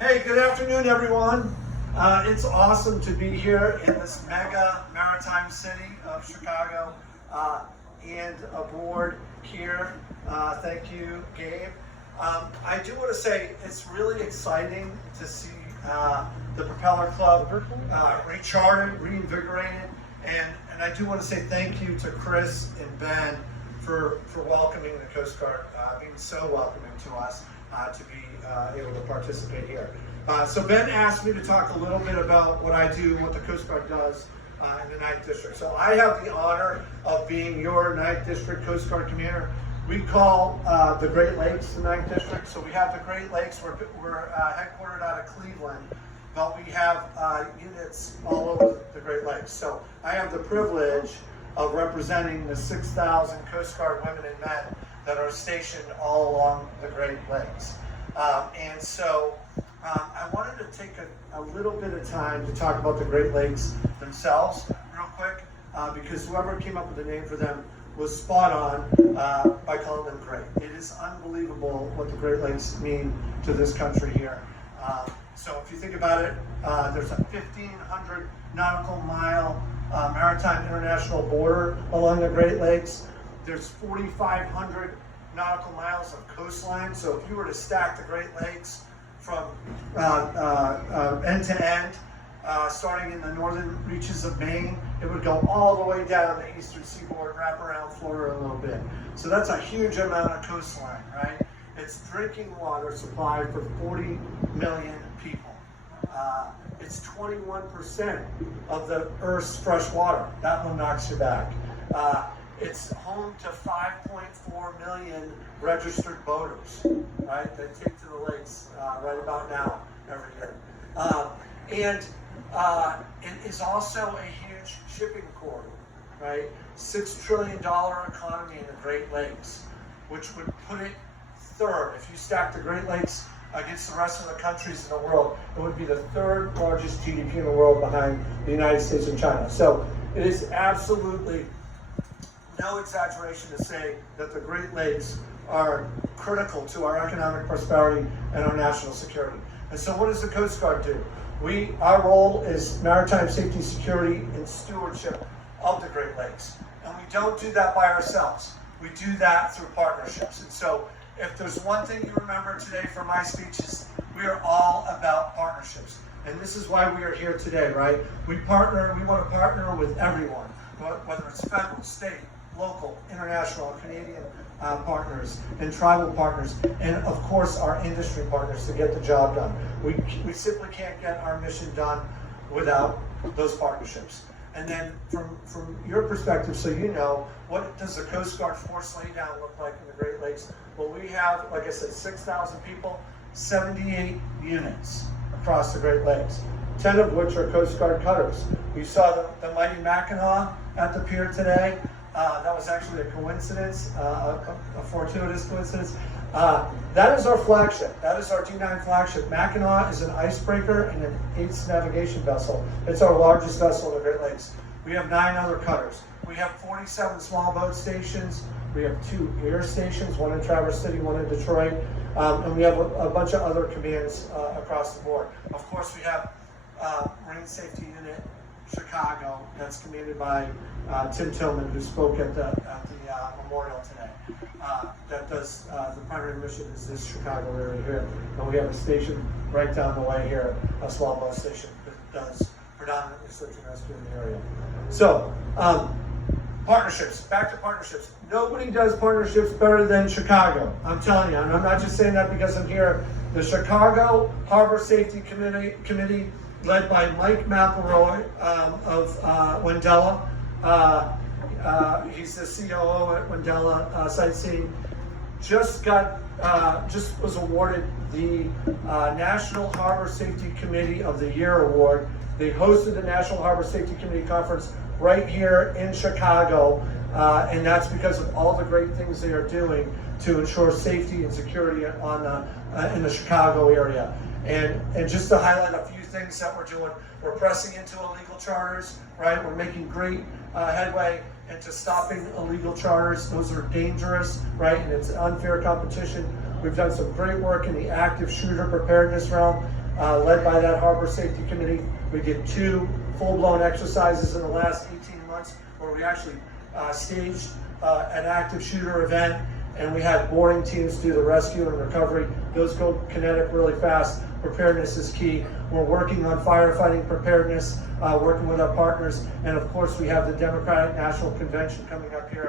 Hey, good afternoon, everyone. It's awesome to be here in this mega maritime city of Chicago and aboard here. Thank you, Gabe. I do want to say it's really exciting to see the Propeller Club recharted, reinvigorated, and I do want to say thank you to Chris and Ben for welcoming the Coast Guard, being so welcoming to us to be able to participate here. So Ben asked me to talk a little bit about what I do, what the Coast Guard does in the 9th District. So I have the honor of being your 9th District Coast Guard Commander. We call the Great Lakes the 9th District. So we have the Great Lakes. We're headquartered out of Cleveland, but we have units all over the Great Lakes. So I have the privilege of representing the 6,000 Coast Guard women and men that are stationed all along the Great Lakes. And so I wanted to take a little bit of time to talk about the Great Lakes themselves real quick, because whoever came up with the name for them was spot on by calling them great. It is unbelievable what the Great Lakes mean to this country here. So if you think about it, there's a 1,500 nautical mile maritime international border along the Great Lakes. There's 4,500 nautical miles of coastline. So if you were to stack the Great Lakes from end to end, starting in the northern reaches of Maine, it would go all the way down the eastern seaboard, wrap around Florida a little bit. So that's a huge amount of coastline, right? It's drinking water supply for 40 million people. It's 21% of the Earth's fresh water. That one knocks you back. It's home to 5.4 million registered boaters, right? That take to the lakes right about now every year. And it is also a huge shipping corridor, right? $6 trillion economy in the Great Lakes, which would put it third. If you stack the Great Lakes against the rest of the countries in the world, it would be the third largest GDP in the world behind the United States and China. So it is absolutely no exaggeration to say that the Great Lakes are critical to our economic prosperity and our national security. And so what does the Coast Guard do? Our role is maritime safety, security, and stewardship of the Great Lakes. And we don't do that by ourselves. We do that through partnerships. And so if there's one thing you remember today from my speeches, we are all about partnerships. And this is why we are here today, right? We want to partner with everyone, whether it's federal, state, local, international, Canadian partners, and tribal partners, and of course our industry partners to get the job done. We simply can't get our mission done without those partnerships. And then from your perspective, so you know, what does the Coast Guard force laydown look like in the Great Lakes? Well, we have, like I said, 6,000 people, 78 units across the Great Lakes, 10 of which are Coast Guard cutters. You saw the mighty Mackinac at the pier today. That was actually a coincidence, a fortuitous coincidence. That is our flagship. That is our D9 flagship. Mackinac is an icebreaker and an 8th navigation vessel. It's our largest vessel in the Great Lakes. We have 9 other cutters. We have 47 small boat stations. We have 2 air stations, one in Traverse City, one in Detroit. And we have a bunch of other commands across the board. Of course, we have Marine Safety Unit Chicago, that's commanded by Tim Tillman, who spoke at the memorial today. That does the primary mission is this Chicago area here, and we have a station right down the way here, a small boat station that does predominantly search and rescue in the area. So partnerships. Back to partnerships. Nobody does partnerships better than Chicago. I'm telling you, and I'm not just saying that because I'm here. The Chicago Harbor Safety Committee led by Mike McElroy of Wendella. He's the COO at Wendella Sightseeing. Just was awarded the National Harbor Safety Committee of the Year award. They hosted the National Harbor Safety Committee conference right here in Chicago, and that's because of all the great things they are doing to ensure safety and security in the Chicago area. And just to highlight a few things that we're doing, we're pressing into illegal charters, right? We're making great headway into stopping illegal charters. Those are dangerous, right? And it's unfair competition. We've done some great work in the active shooter preparedness realm. led by that Harbor Safety Committee. We did 2 full-blown exercises in the last 18 months where we actually staged an active shooter event, and we had boarding teams do the rescue and recovery. Those go kinetic really fast. Preparedness is key. We're working on firefighting preparedness, working with our partners, and of course we have the Democratic National Convention coming up here.